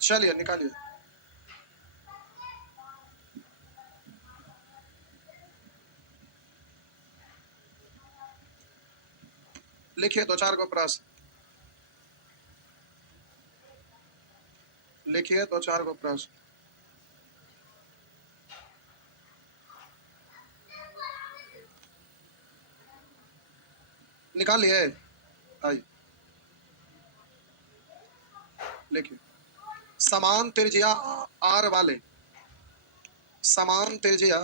चलिए निकालिए। लिखिए दो चार को प्रश्न, लिखिए दो चार को प्रश्न। निकालिए। आइए लिखिए। समान त्रिज्या आर वाले, समान त्रिज्या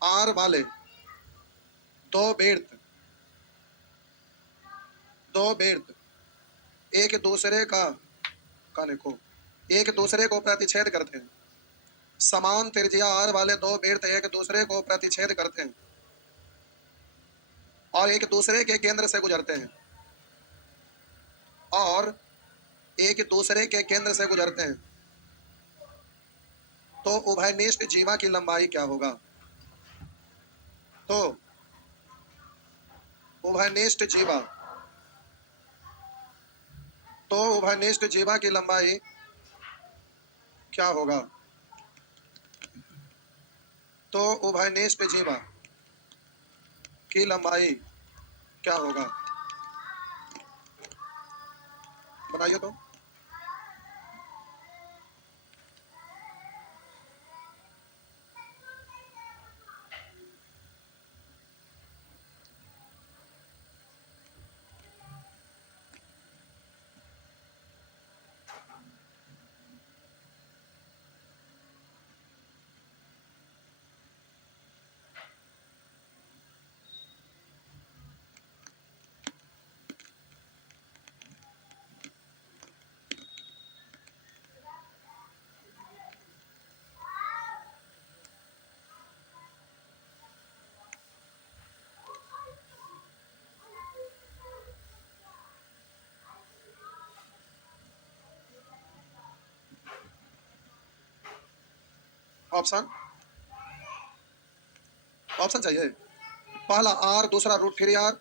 आर वाले दो वृत्त, दो वृत्त एक दूसरे का लिखो, एक दूसरे को प्रतिच्छेद करते हैं। समान त्रिज्या आर वाले दो वृत्त एक दूसरे को प्रतिच्छेद करते हैं और एक दूसरे के केंद्र से गुजरते हैं, और एक दूसरे के केंद्र से गुजरते हैं। तो उभयनिष्ठ जीवा की लंबाई क्या होगा? तो उभयनिष्ठ जीवा, तो उभयनिष्ठ जीवा की लंबाई क्या होगा? तो उभयनिष्ठ जीवा की लंबाई क्या होगा? बताइए तो। ऑप्शन, ऑप्शन चाहिए। पहला आर, दूसरा रूट थ्री आर,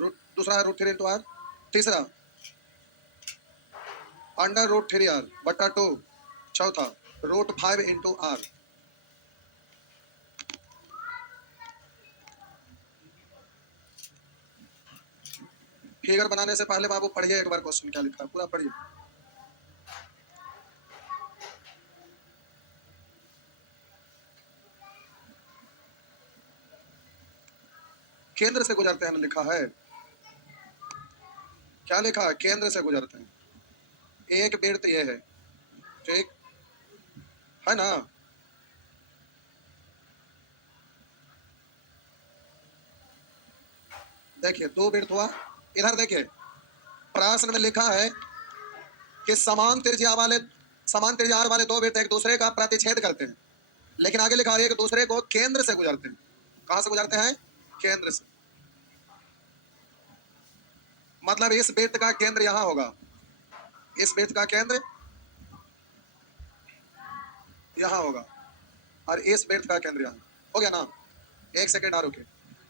दूसरा है रूट थ्री इंटू आर, तीसरा अंडर रूट थ्री आर बटा टू, चौथा root five into R. Figure बनाने से पहले बाबू पढ़िए एक बार क्वेश्चन क्या लिखा है, पूरा पढ़िए। केंद्र से गुजरते हैं लिखा है, क्या लिखा है? केंद्र से गुजरते हैं। एक वृत्त ये है, ठीक है ना? देखिए दो वृत्त हुआ। इधर देखिए प्रश्न में लिखा है कि समान त्रिज्या वाले, समान त्रिज्या आर वाले दो वृत्त एक दूसरे का प्रतिच्छेद करते हैं, लेकिन आगे लिखा है एक दूसरे को केंद्र से गुजरते हैं। कहां से गुजरते हैं? केंद्र से। मतलब इस वृत्त का केंद्र यहां होगा, इस वृत्त का केंद्र यहां होगा और इस वृत्त का केंद्र यहां। हो गया ना? एक सेकेंड आ रुके।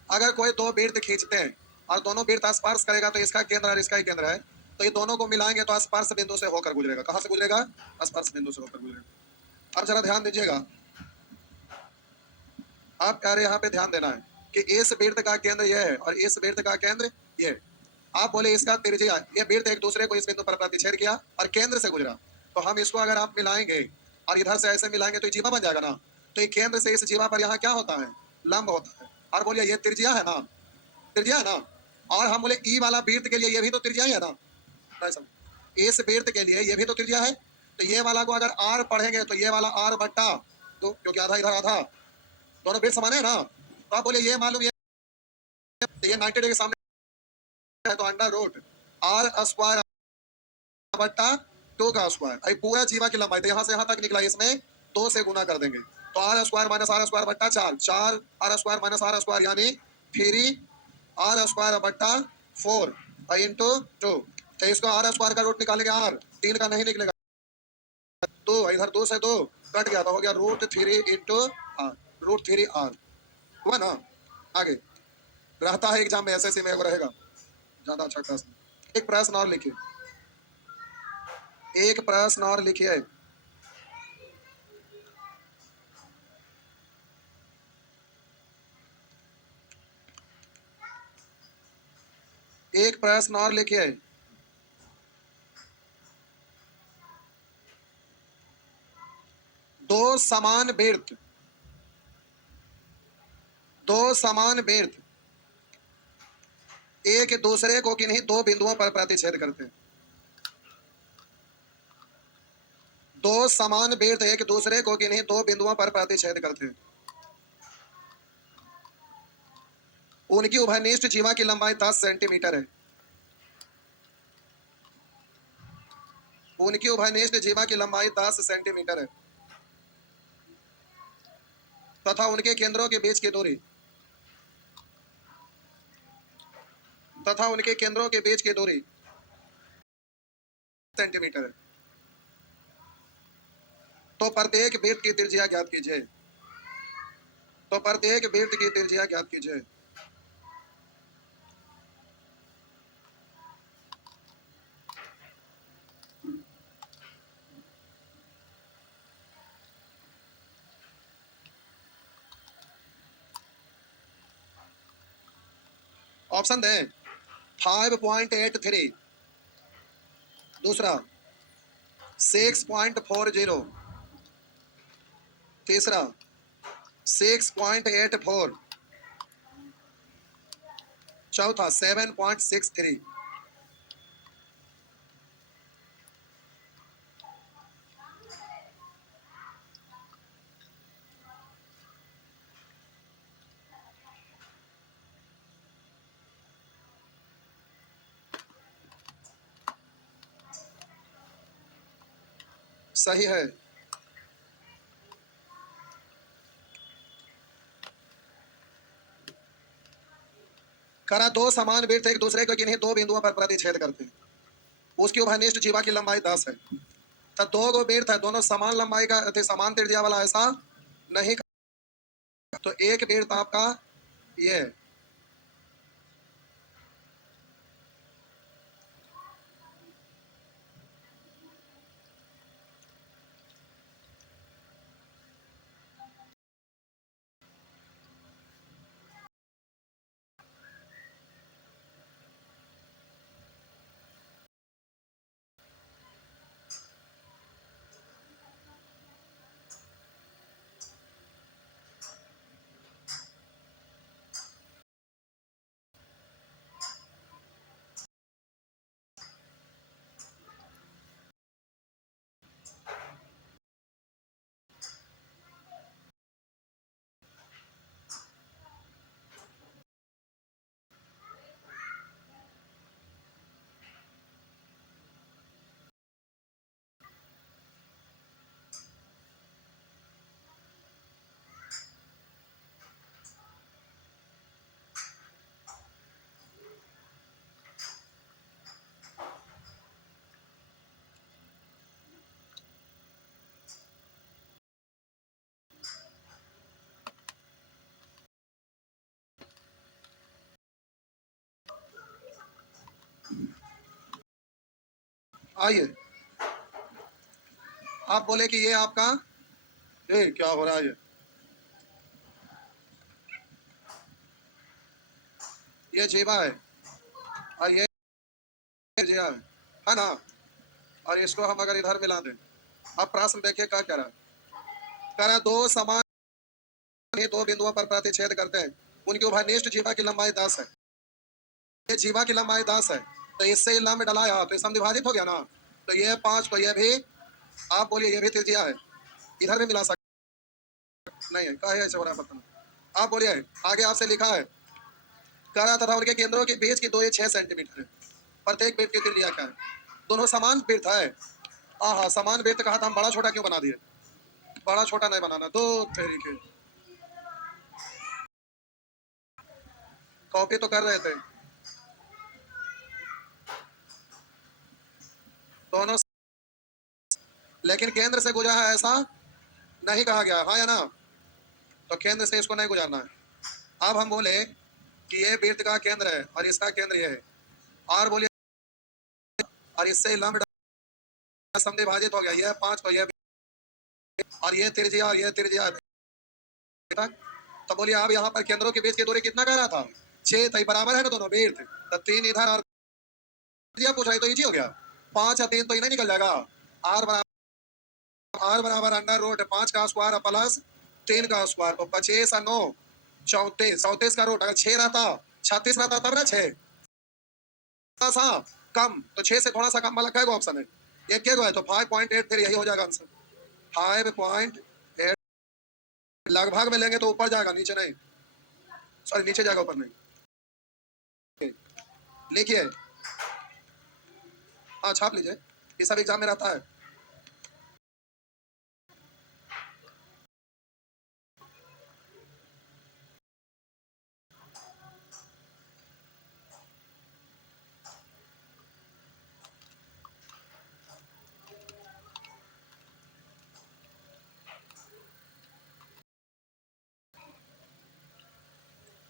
अगर कोई दो वृत्त खींचते हैं और दोनों वृत्त स्पर्श करेगा तो इसका केंद्र और इसका ही केंद्र है, तो ये दोनों को मिलाएंगे तो स्पर्श बिंदु से होकर गुजरेगा। कहां से गुजरेगा? स्पर्श बिंदु से होकर गुजरेगा। अब जरा ध्यान दीजिएगा, आप प्यारे यहाँ पे ध्यान देना है कि इस वृत्त का केंद्र यह है और इस वृत्त का केंद्र ये। आप बोले इसका त्रिज्या, ये वृत्त एक दूसरे को इस बिंदु पर प्रतिच्छेद किया और केंद्र से गुजरा, तो हम इसको अगर आप मिलाएंगे और इधर से ऐसे मिलाएंगे तो ये जीवा बन जाएगा ना। तो ये केंद्र से इस जीवा पर यहाँ क्या होता है? लंब होता है। और बोलिए ये त्रिज्या है ना, त्रिज्या है ना। और हम बोले ई वाला वृत्त के लिए ये भी तो त्रिज्या ही है ना, इस वृत्त के लिए ये भी तो त्रिज्या है। तो ये वाला को अगर आर पढ़ेंगे तो ये वाला आर बट्टा तो, क्योंकि आधा इधर आधा, दोनों वृत्त समान है ना। तो आप बोले ये मालूम ये 90 डिग्री के सामने है तो अंडर रूट आर स्क्वायर बट्टा टू का स्क्वायर। अभी पूरा जीवा की लंबाई तो यहाँ से यहाँ तक निकला, इसमें दो से गुना कर देंगे तो R square minus R square बट्टा चार, चार R square minus R square यानी थ्री आर स्क्वायर बट्टा फोर इंटू टू। तो इसको आर स्क्वायर का रूट निकालेंगे, आर तीन का नहीं निकलेगा, दो इधर दो से दो कट गया तो हो गया root three into R, root three R हुआ ना। आगे रहता है एग्जाम में एसएससी में रहेगा ज्यादा अच्छा प्रश्न। एक प्रश्न और लिखिए, एक प्रश्न और लिखिए। एक प्रश्न और लिखिए। दो समान वृत्त, दो समान वृत्त एक दूसरे को किन्हीं दो बिंदुओं पर प्रतिच्छेद करते हैं। दो समान वृत्त एक दूसरे को किन्हीं दो बिंदुओं पर प्रतिच्छेद करते हैं। उनकी उभयनिष्ठ जीवा की लंबाई 10 सेंटीमीटर है। उनकी उभयनिष्ठ जीवा की लंबाई 10 सेंटीमीटर है तथा उनके केंद्रों के बीच की दूरी सेंटीमीटर है। तो प्रत्येक वृत्त की त्रिज्या ज्ञात कीजिए। ऑप्शन दें। 5.83, दूसरा 6.40, तीसरा 6.84, चौथा 7.63। सही है। करा दो समान वृत्त एक दूसरे को किन्हीं दो बिंदुओं पर प्रतिच्छेद करते हैं। उसकी उभयनिष्ठ जीवा की लंबाई 10 है। तो दो गो वृत्त है, दोनों समान लंबाई का समान त्रिज्या वाला, ऐसा नहीं। तो एक वृत्त आपका ये है। आइए, आप बोले कि ये आपका क्या हो रहा है। ये जीवा है और ये जीवा है ना। और इसको हम अगर इधर मिला दें, अब प्रश्न देखिए क्या कह रहा है। कह रहा है दो समान ही दो बिंदुओं पर प्रतिच्छेद करते हैं। उनकी उभयनिष्ठ जीवा की लंबाई 10 है। ये जीवा की लंबाई 10 है, तो इससे ये लंब डलाया तो समद्विभाजित हो गया ना। तो ये 5, तो ये भी आप बोलिए ये भी त्रिज्या है, इधर भी मिला सकते नहीं है। क्या है ऐसे हो रहा है पता। आप बोलिए आगे आपसे लिखा है। कह रहा तथा उनके केंद्रों के बीच की दूरी 6 सेंटीमीटर है। प्रत्येक वृत्त की त्रिज्या क्या है। दोनों समान वृत्त है। हाँ, समान वृत्त कहा था, हम बड़ा छोटा क्यों बना दिए। बड़ा छोटा नहीं बनाना, दो तरीके। कॉपी तो कर रहे थे दोनों, लेकिन केंद्र से गुजरा है ऐसा नहीं कहा गया, हाँ या ना। तो केंद्र से इसको नहीं गुजारना है। अब हम बोले कि ये वृत्त का केंद्र है और इसका केंद्र ये है। और बोलिए और इससे लंब समविभाजित हो गया, यह 5 तो यह, और ये त्रिज्या और ये त्रिज्या। तो बोलिए आप यहाँ पर केंद्रों के बीच की दूरी कितना कह रहा था? 6, तो ये बराबर है ना दोनों वृत्त, तो 3 इधर और त्रिज्या पूछ रहा है तो इजी हो गया। 5 और 3 तो इन्हें निकल जाएगा। आर बराबर अंडर रूट 5 का स्क्वायर प्लस 3 का स्क्वायर, तो 25 और 9 34, 34 का रूट अगर 6 रहता 36 रहता तब ना 6 सा कम, तो 6 से थोड़ा सा कम वाला क्या ऑप्शन है? एक क्या है, तो 5.8 फिर यही हो जाएगा आंसर। 5.8 लगभग में लेंगे तो ऊपर जाएगा, नीचे नहीं, सॉरी नीचे जाएगा ऊपर नहीं। लिखिए, हाँ छाप लीजिए, ये सब एग्जाम में रहता है।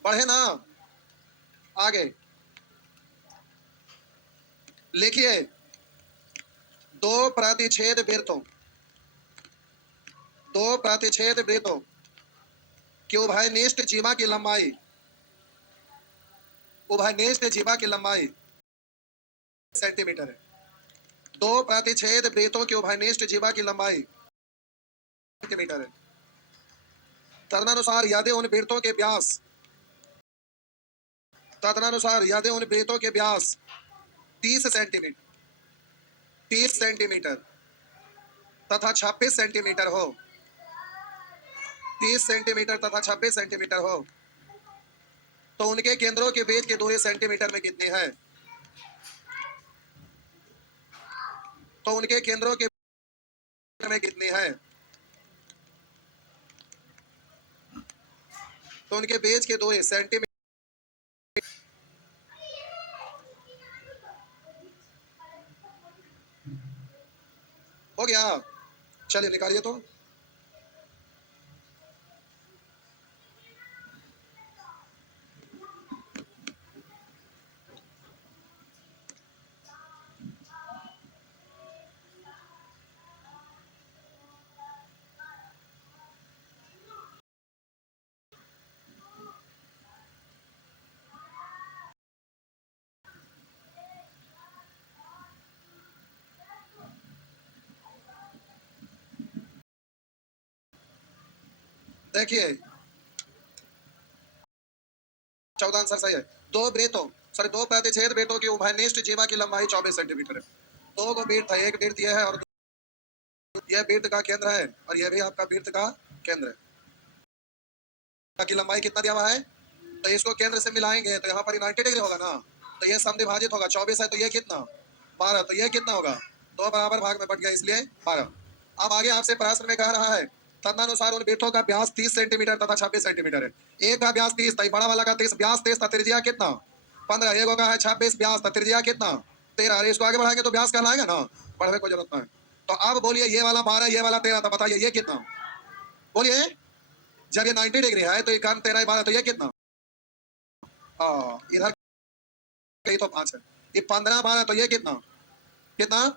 बढ़े ना आगे, लिखिए, दो प्रतिच्छेद वृत्तों की उभयनिष्ठ जीवा की लंबाई सेंटीमीटर है। दो प्रतिच्छेद वृत्तों की उभयनिष्ठ जीवा की लंबाई सेंटीमीटर है। तदनुसार यदि उन वृत्तों के व्यास 30 सेंटीमीटर तथा 26 सेंटीमीटर हो, 30 सेंटीमीटर तथा 26 सेंटीमीटर हो, तो उनके केंद्रों के बीच की दूरी सेंटीमीटर में कितनी है? तो उनके केंद्रों के में कितनी है? तो उनके बीच की दूरी सेंटीमीटर हो गया। चलिए निकालिए तो। देखिए 14 आंसर सही है। दो प्रतिच्छेद वृत्तों की उभयनिष्ठ जीवा की लंबाई 24 सेंटीमीटर है। दो को वृत्त है, एक वृत्त यह है और यह वृत्त का केंद्र है, और यह भी आपका वृत्त का केंद्र है। की लंबाई कितना दिया हुआ है, तो इसको केंद्र से मिलाएंगे तो यहाँ पर 90 डिग्री होगा ना, तो यह समविभाजित होगा। 24 है तो यह कितना 12, तो यह कितना होगा, दो बराबर भाग में बट गया इसलिए 12। अब आगे आपसे प्रश्न में कह रहा है, तदनुसार उन वृत्तों का व्यास 30 सेंटीमीटर तथा 26 सेंटीमीटर है। एक का व्यास 30, बड़ा वाला का 30, व्यास 30 त्रिज्या कितना 15, एक का है 26 व्यास, त्रिज्या कितना 13। इसको आगे बढ़ाएंगे तो व्यास कहलाएगा ना, बढ़ने कोई जरूरत नहीं। तो अब बोलिए ये वाला 12 ये वाला 13, तो बताइए ये कितना, बोलिए। जब ये 90 डिग्री है तो ये कान 13 12, तो ये कितना, हाँ इधर कहीं तो 5 है, ये 15 12, तो ये कितना कितना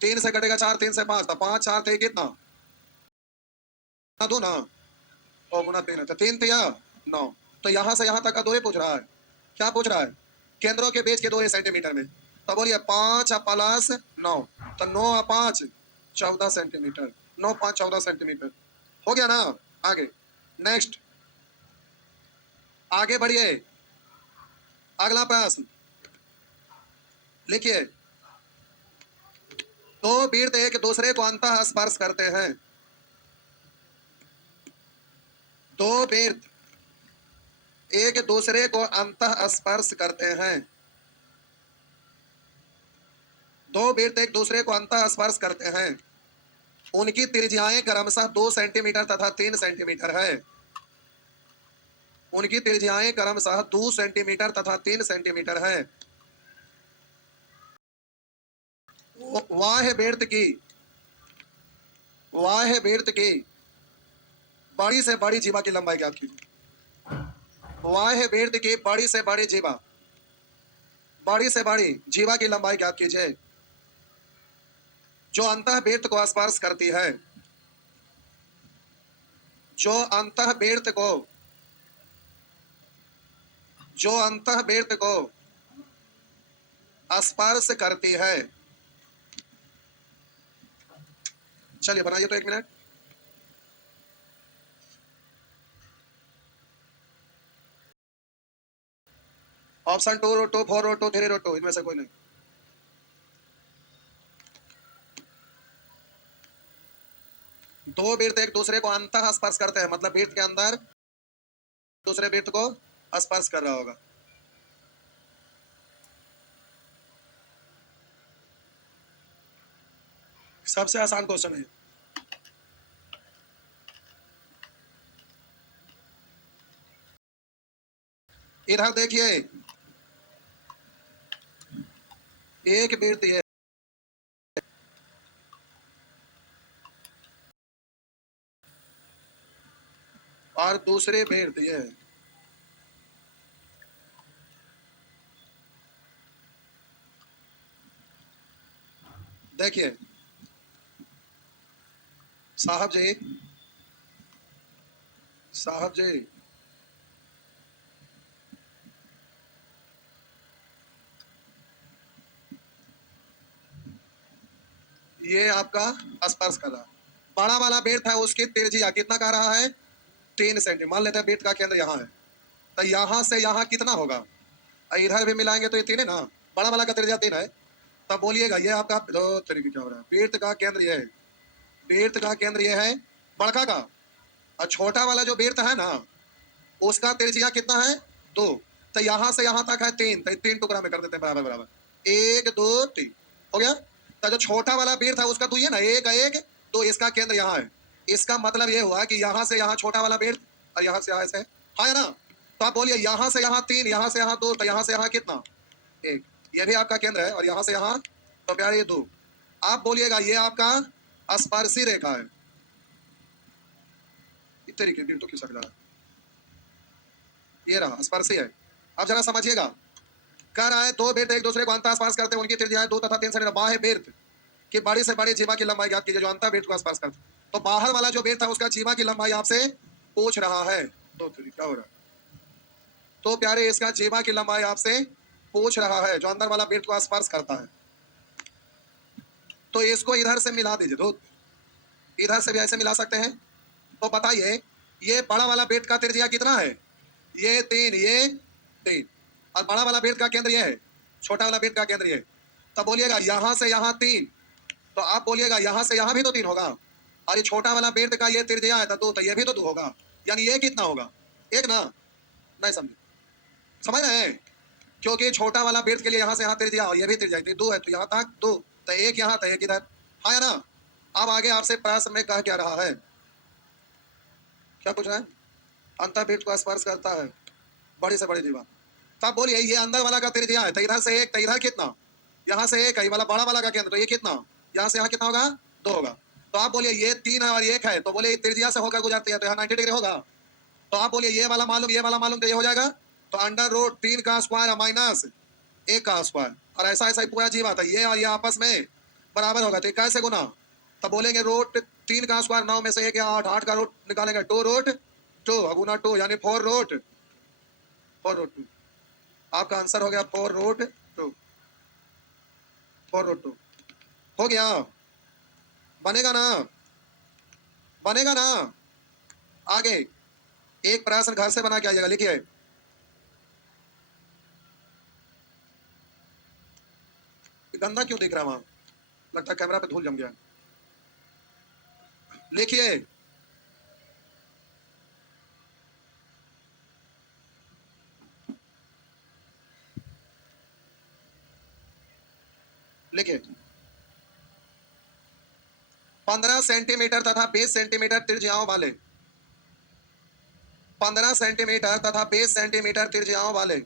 3 से कटेगा 4, 3 से 5, तो 5 4 थे कितना दो ना, और गुना 3 है तो 3 3 9। तो यहाँ से यहाँ तक का दूरी पूछ रहा है, क्या पूछ रहा है, केंद्रों के बीच की दूरी सेंटीमीटर में। तो बोलिए 5 प्लस 9, तो 9 और 5 14 सेंटीमीटर, 9 5 14 सेंटीमीटर हो गया ना। आगे नेक्स्ट, आगे बढ़िए, अगला प्रश्न लिखिए, दो वृत्त एक दूसरे को अंतः स्पर्श करते हैं। दो वृत्त एक दूसरे को अंतः स्पर्श करते हैं। दो वृत्त एक दूसरे को अंतः स्पर्श करते हैं। उनकी त्रिज्याएं क्रमशः 2 सेंटीमीटर तथा 3 सेंटीमीटर है। उनकी त्रिज्याएं क्रमशः 2 सेंटीमीटर तथा 3 सेंटीमीटर है। बाह्य वृत्त की बड़ी से बड़ी जीवा की लंबाई ज्ञात कीजिए। बाह्य वृत्त की बड़ी से बड़ी जीवा की लंबाई ज्ञात कीजिए। जो अंतः बेर्थ को स्पर्श करती है, जो अंतः बेर्थ को, जो अंतः बेर्थ को स्पर्श करती है। चलिए बनाइए तो 1 मिनट। ऑप्शन 2 रो 2, 4 रो 2, 3 रो 2, इनमें से कोई नहीं। दो बेर्थ एक दूसरे को अंतः स्पर्श करते हैं, मतलब बेर्थ के अंदर दूसरे बेर्थ को स्पर्श कर रहा होगा। सबसे आसान क्वेश्चन है। इधर देखिए, एक बेर्थ ये और दूसरे बेर्थ ये। देखिए साहब जी, साहब जी, ये आपका स्पर्श कर रहा है। बड़ा वाला बेर्थ है, उसकी त्रिज्या कितना कह रहा है? 3 सेंटीमीटर। मान लेते हैं बेर्थ का केंद्र यहाँ है, तो यहाँ से यहाँ कितना होगा? इधर भी मिलाएंगे तो ये 3 है ना। बड़ा वाला का त्रिज्या 3 है, तब बोलिएगा ये आपका दो तरीके क्या हो रहा है। बेर्थ का केंद्र ये है, बेर्थ का केंद्र ये है बड़का का, और छोटा वाला जो बेर्थ है ना, उसका त्रिज्या कितना है? 2। तो यहाँ से यहाँ तक है 3, तो 3 टुकड़ा में कर देते हैं बराबर बराबर। 1 2 3 हो गया। तो जो छोटा वाला बेर्थ है उसका 2 ही है ना, 1 1 2, इसका केंद्र यहाँ है। इसका मतलब ये हुआ कि यहाँ से यहाँ छोटा वाला बेर्थ और यहाँ से यहाँ ऐसे, हाँ है ना। तो आप बोलिए यहाँ से यहाँ 3, यहाँ से यहाँ 2, तो यहाँ से यहाँ कितना? 1। ये भी आपका केंद्र है, और यहाँ से यहाँ तो प्यारे ये 2। आप बोलिएगा ये आपका स्पर्शी रेखा है। इस तरीके की तो किस रहा है, ये रहा स्पर्शी है। अब जरा समझिएगा, कह रहा है दो बेर्थ एक दूसरे को अंतः स्पर्श करते हैं, उनकी त्रिज्या 2 तथा 3 सेंटीमीटर। बाह्य बेर्थ की बड़ी से बड़ी जीवा की लंबाई ज्ञात कीजिए जो अंतः बेर्थ को स्पर्श करते। तो बाहर वाला जो बेर्थ था उसका जीवा की लंबाई आपसे पूछ रहा है। तो क्या हो रहा है? तो प्यारे इसका जीवा की लंबाई आपसे पूछ रहा है जो अंदर वाला बेर्थ को स्पर्श करता है। तो इसको इधर से मिला दीजिए, तो इधर से भी ऐसे मिला सकते हैं। तो बताइए ये बड़ा वाला बेर्थ का त्रिज्या कितना है? ये 3, ये 3, और बड़ा वाला बेर्थ का केंद्र ये है, छोटा वाला बेर्थ का केंद्र ये। तब बोलिएगा यहाँ से यहाँ 3, तो आप बोलिएगा यहाँ से यहाँ भी तो 3 होगा, और ये छोटा वाला बेर्थ का ये त्रिज्या है तो 2, तो ये भी तो 2 होगा। यानी ये कितना होगा? 1 ना। नहीं समझे? समझ रहे हैं? क्योंकि छोटा वाला बेर्थ के लिए यहाँ से यहाँ त्रिज्या और ये भी त्रिज्या 2 है, तो यहाँ तक 2, तो 1 यहाँ तो 1 इधर, हाँ या ना। अब आगे आपसे प्रश्न में कह क्या रहा है, क्या पूछ रहा है? अंतः बेर्थ को स्पर्श करता है बड़ी से बड़ी जीवा। तब बोलिए ये अंदर वाला का त्रिज्या है, तो इधर से 1, तो इधर कितना? यहाँ से 1 है, वाला बड़ा वाला का केंद्र, तो ये कितना? यहाँ से यहाँ कितना होगा? 2 होगा। तो आप बोलिए ये 3 है और 1 है, तो बोलिए त्रिज्या से होकर गुजरती है, तो यहाँ 90 डिग्री होगा। तो आप बोलिए ये वाला मालूम, ये वाला मालूम, तो ये हो जाएगा। तो √3 का स्क्वायर माइनस 1 का स्क्वायर, और ऐसा ऐसा ही पूरा जीवा था, ये और ये आपस में बराबर होगा। तो कैसे गुना? तब बोलेंगे √3 का स्क्वायर 9 में से 1 या 8, 8 का रूट निकालेंगे 2√2 गुना 2 यानी 4√2। आपका आंसर हो गया 4√2, 4√2 हो गया। बनेगा ना? बनेगा ना? आगे एक प्रश्न घर से बना के आइएगा, लिखिए गंदा क्यों दिख रहा है वहां? लगता है कैमरा पे धूल जम गया। लिखिए लिखिए 15 सेंटीमीटर तथा 20 सेंटीमीटर त्रिज्याओं वाले, 15 सेंटीमीटर तथा 20 सेंटीमीटर त्रिज्याओं वाले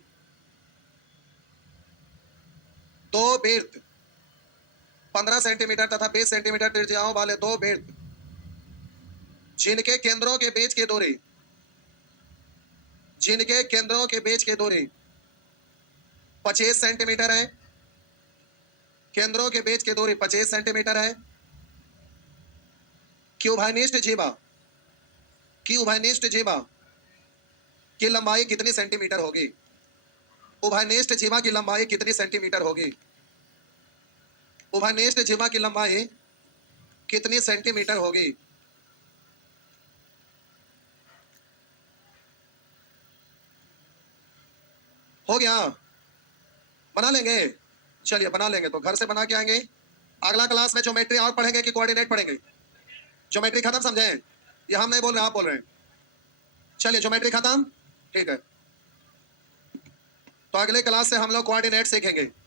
दो बेर्थ, 15 सेंटीमीटर तथा 20 सेंटीमीटर त्रिज्याओं वाले दो बेर्थ जिनके केंद्रों के बीच की दूरी, जिनके केंद्रों के बीच की दूरी 25 सेंटीमीटर है, केंद्रों के बीच की दूरी 25 सेंटीमीटर है, कि उभयनिष्ठ जीवा की लंबाई कितनी सेंटीमीटर होगी? उभयनिष्ठ जीवा की लंबाई कितनी सेंटीमीटर होगी? उभयनिष्ठ जीवा की लंबाई कितनी सेंटीमीटर होगी? हो गया? बना लेंगे? चलिए बना लेंगे, तो घर से बना के आएंगे। अगला क्लास में ज्योमेट्री और पढ़ेंगे कि कोऑर्डिनेट पढ़ेंगे? ज्योमेट्री खत्म, समझे? ये हम नहीं बोल रहे, आप बोल रहे हैं। चलिए ज्योमेट्री खत्म, ठीक है। तो अगले क्लास से हम लोग कोऑर्डिनेट सीखेंगे।